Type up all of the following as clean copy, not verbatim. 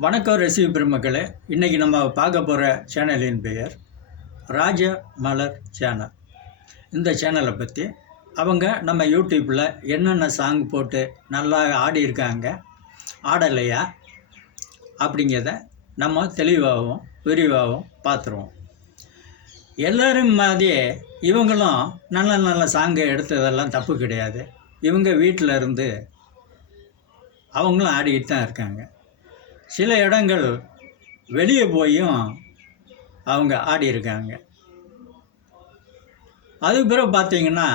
வணக்கம் ரெசிபி பெருமக்களே. இன்றைக்கி நம்ம பார்க்க போகிற சேனலின் பெயர் ராஜ மலர் சேனல். இந்த சேனலை பற்றி அவங்க நம்ம யூடியூப்பில் என்னென்ன சாங் போட்டு நல்லா ஆடியிருக்காங்க, ஆடலையா அப்படிங்கிறத நம்ம தெளிவாகவும் விரிவாகவும் பார்த்துருவோம். எல்லோரும் மாதிரியே இவங்களும் நல்ல நல்ல சாங்கை எடுத்ததெல்லாம் தப்பு கிடையாது. இவங்க வீட்டில் இருந்து அவங்களும் ஆடிக்கிட்டு தான் இருக்காங்க. சில இடங்கள் வெளியே போயும் அவங்க ஆடியிருக்காங்க. அதுக்கு பிறகு பார்த்தீங்கன்னா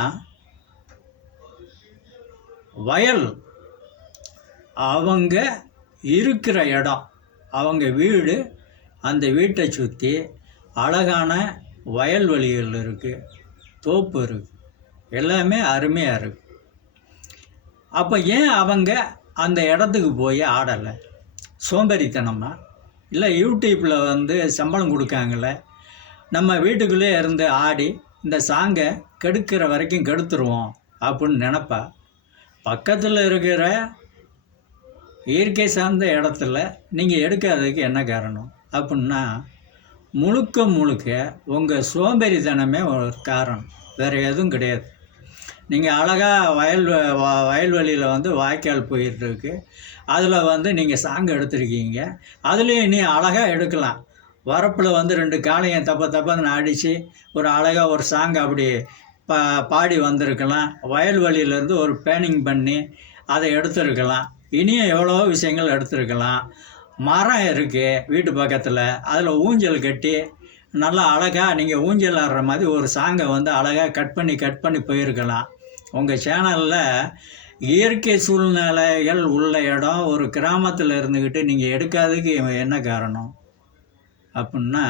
வயல், அவங்க இருக்கிற இடம், அவங்க வீடு, அந்த வீட்டை சுற்றி அழகான வயல்வெளிகள் இருக்குது, தோப்பு இருக்குது, எல்லாமே அருமையாக இருக்குது. அப்போ ஏன் அவங்க அந்த இடத்துக்கு போய் ஆடலை? சோம்பேறித்தனமா? இல்லை யூடியூப்பில் சம்பளம் கொடுக்காங்களே, நம்ம வீட்டுக்குள்ளே இருந்து ஆடி இந்த சாங்கை கெடுக்கிற வரைக்கும் கெடுத்துருவோம் அப்படின்னு நினப்பா? பக்கத்தில் இருக்கிற இயற்கை சார்ந்த இடத்துல நீங்கள் எடுக்காததுக்கு என்ன காரணம் அப்படின்னா, முழுக்க உங்கள் சோம்பேறித்தனமே ஒரு காரணம், வேறு எதுவும் கிடையாது. நீங்கள் அழகாக வயல்வெளியில் வாய்க்கால் போயிட்டுருக்கு, அதில் நீங்கள் சாங் எடுத்துருக்கீங்க. அதுலேயும் நீ அழகாக எடுக்கலாம். வரப்பில் 2 காளையும் தப்பன்னு அடித்து ஒரு அழகாக ஒரு சாங் அப்படி பாடி வந்திருக்கலாம். வயல்வெளியிலேருந்து ஒரு பேனிங் பண்ணி அதை எடுத்துருக்கலாம். இனியும் எவ்வளோ விஷயங்கள் எடுத்துருக்கலாம். மரம் இருக்குது வீட்டு பக்கத்தில், அதில் ஊஞ்சல் கட்டி நல்லா அழகாக நீங்கள் ஊஞ்சல் ஆடுற மாதிரி ஒரு சாங்கை அழகாக கட் பண்ணி போயிருக்கலாம். உங்கள் சேனலில் இயற்கை சூழ்நிலைகள் உள்ள இடம், ஒரு கிராமத்தில் இருந்துக்கிட்டு நீங்கள் எடுக்காததுக்கு என்ன காரணம் அப்படின்னா,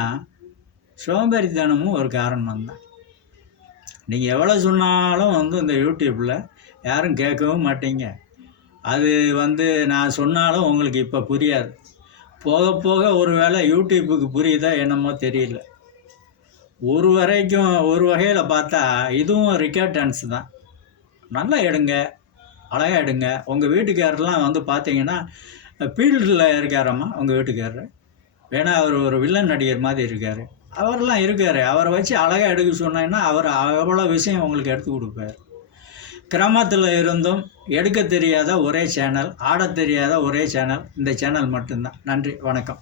சோம்பேறித்தனமும் ஒரு காரணம் தான். நீங்கள் எவ்வளோ சொன்னாலும் இந்த யூடியூப்பில் யாரும் கேட்கவும் மாட்டீங்க. அது நான் சொன்னாலும் உங்களுக்கு இப்போ புரியாது. போக போக ஒரு வேளை யூடியூப்புக்கு புரியுதா என்னமோ தெரியல. ஒரு வகையில் பார்த்தா இதுவும் ரெக்கார்ட் டான்ஸ் தான். நல்லா எடுங்க, அழகாக எடுங்க. உங்கள் வீட்டுக்காரர்லாம் பார்த்தீங்கன்னா ஃபீல்டில் இருக்காரம்மா உங்கள் வீட்டுக்காரர். வேணா அவர் ஒரு வில்லன் நடிகர் மாதிரி இருக்கார், அவரெல்லாம் இருக்கார். அவரை வச்சு அழகாக எடுக்க சொன்னீங்கன்னா அவர் அவ்வளோ விஷயம் உங்களுக்கு எடுத்து கொடுப்பார். கிராமத்தில் இருந்தும் எடுக்க தெரியாத ஒரே சேனல், ஆட தெரியாத ஒரே சேனல் இந்த சேனல் மட்டும்தான். நன்றி, வணக்கம்.